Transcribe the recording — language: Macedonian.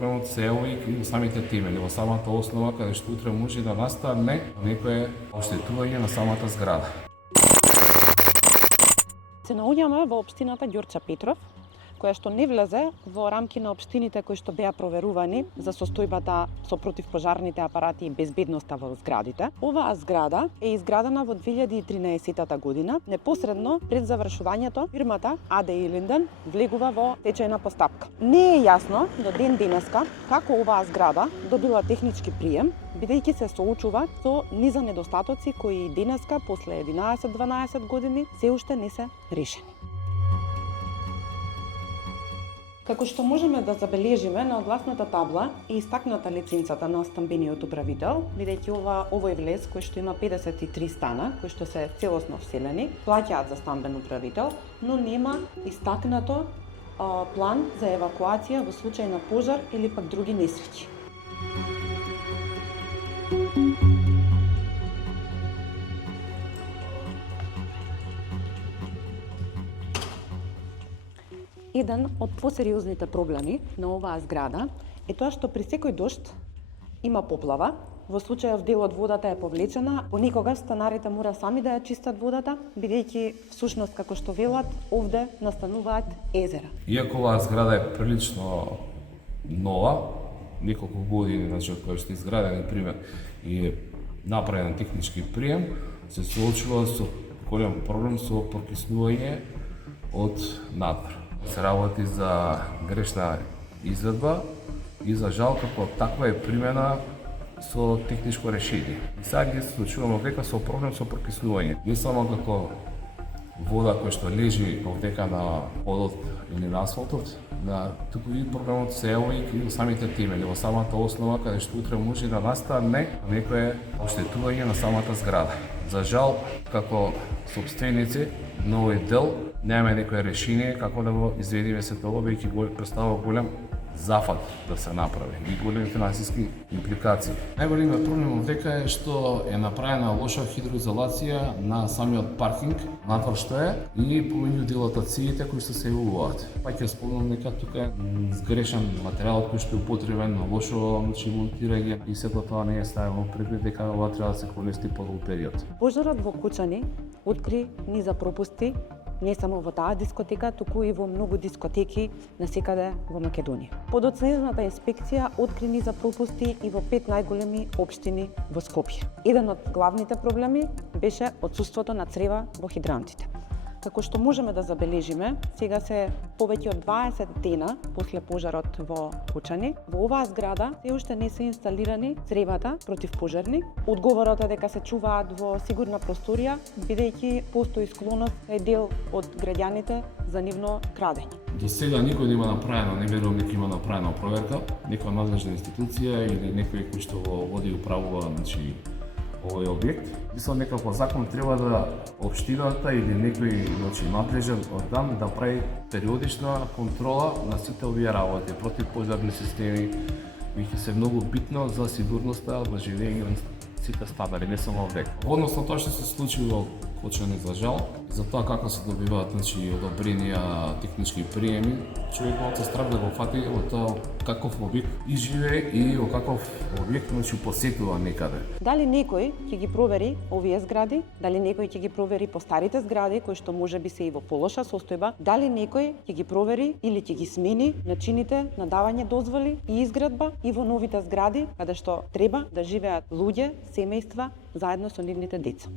проблемот се ево и во самите темели, во самата основа каде што утре може да настане некое оштетување на самата зграда. Се наоѓаме во општината Ѓорче Петров, која што не влезе во рамки на општините кои што беа проверувани за состојбата со противпожарните апарати и безбедноста во зградите. Оваа зграда е изградена во 2013 година, непосредно пред завршувањето фирмата АД Илинден влегува во стечајна постапка. Не е јасно до ден денеска како оваа зграда добила технички прием, бидејќи се соочува со низа недостатоци кои и денеска, после 11-12 години, се уште не се решени. Како што можеме да забележиме, на огласната табла е истакната лиценцата на стамбениот управител, бидејќи овој влез кој што има 53 стана, кои што се целосно вселени, плаќаат за стамбен управител, но нема истакнато план за евакуација во случај на пожар или пак други несреќи. Еден од посериозните проблеми на оваа зграда е тоа што при секој дожд има поплава. Во случајов дел од водата е повлечена, понекогаш станарите мора сами да ја чистат водата, бидејќи всушност како што велат, овде настануваат езера. Иако оваа зграда е прилично нова, неколку години, значи од која што е изграден пример и направен технички прием, се соочува со голем проблем со прокиснување од надвор. Се работи за грешна изведба и за жал како таква е примена со техничко решение. И сега ги се случуваме века со проблем со прокиснување. Не само како вода која што лежи овдека на подот или на асфалтот, туку и проблемот се ево и во самите темели, во самата основа каде што утре може да настане некое оштетување на самата зграда. За жал, како сопственици на овој дел, немаме некое решение како да го изведиме се тоа, бидејќи представува голем зафат да се направи и големи финансиски импликации. Најголемиот проблем овдека е што е направена лоша хидроизолација на самиот паркинг, надвор што е, и помеѓу дилатациите кои што се јавуваат. Пак ќе спомнам дека тука е сгрешен материјал кој што е употребен, лошо монтирање и сето тоа не е ставено предвид дека ова треба да се користи по долг период. Пожарот во Кучани откри низа пропусти не само во таа дискотека, туку и во многу дискотеки насекаде во Македонија. Подоцнежната инспекција откри низа пропусти и во 5 најголеми општини во Скопје. Еден од главните проблеми беше отсуството на црева во хидрантите. Како што можеме да забележиме, сега се повеќе од 20 дена после пожарот во Кучани, во оваа зграда се уште не се инсталирани цревата противпожарни. Одговорот е дека се чуваат во сигурна просторија, бидејќи постои склоност кај дел од граѓаните за нивно крадење. До сега никој не има направено, не верувам дека има направена проверка, некоја надлежна институција или некој кој што го води и управува, значи, овој објект. Мислам дека по закон треба да општината или некој, значи, надлежен орган да прави периодична контрола на сите овие работи, противпожарни системи, веќе се многу битно за сигурноста во живење на сите станари, не само овдека. Односно тоа што се случи во Кучани за жал, за тоа како се добиваат, значи, одобренија технички приеми, човекот се страх да го фати во тоа каков објект живее и во каков објект, значи, посетува некаде. Дали некој ќе ги провери овие згради, дали некој ќе ги провери постарите згради кои што можеби се и во полоша состојба, дали некој ќе ги провери или ќе ги смени начините на давање дозволи и изградба и во новите згради каде што треба да живеат луѓе, семејства заедно со нивните деца.